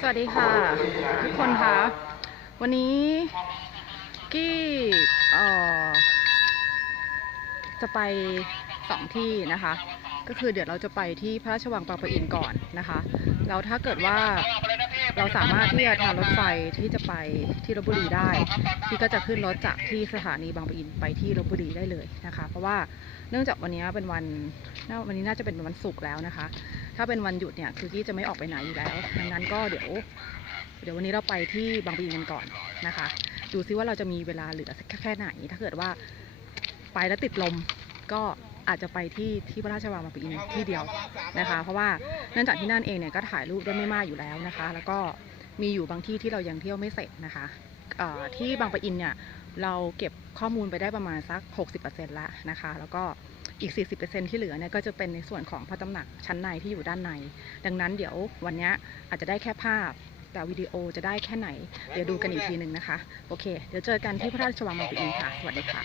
สวัสดีค่ะ ทุกคนคะวันนี้กี่จะไปสองที่นะคะ ก็คือเดี๋ยวเราจะไปที่พระราชวังบางปะอินก่อนนะคะแล้วถ้าเกิดว่าเราสามารถที่จะทางรถไฟที่จะไปที่ลบบุรีได้พี่ก็จะขึ้นรถจากที่สถานีบางปะอินไปที่ลบบุรีได้เลยนะคะ เพราะว่าเนื่องจากวันนี้เป็นวัน วันนี้น่าจะเป็นวันศุกร์แล้วนะคะ ถ้าเป็นวันหยุดเนี่ยคือกี้จะไม่ออกไปไหนอยู่แล้ว ดังนั้นก็เดี๋ยว เดี๋ยววันนี้เราไปที่บางปะอินกันก่อนนะคะ ดูซิว่าเราจะมีเวลาเหลือแค่ไหน ถ้าเกิดว่าไปแล้วติดลมก็อาจจะไปที่ที่พระราชวังบางปะอินที่เดียวนะคะ เพราะว่าเนื่องจากที่นั่นเองเนี่ยก็ถ่ายรูปได้ไม่มากอยู่แล้วนะคะ แล้วก็มีอยู่บางที่ที่เรายังเที่ยวไม่เสร็จนะคะ ที่บางปะอินเนี่ยเราเก็บข้อมูลไปได้ประมาณสัก 60%แล้วนะคะ แล้วก็อีก 40%ที่เหลือเนี่ยก็จะเป็นในส่วนของพระตำหนักชั้นในที่อยู่ด้านใน ดังนั้นเดี๋ยววันนี้อาจจะได้แค่ภาพ แต่วิดีโอจะได้แค่ไหน เดี๋ยวดูกันอีกทีหนึ่งนะคะ โอเค เดี๋ยวเจอกันที่พระราชวังบางปะอินค่ะ สวัสดีค่ะ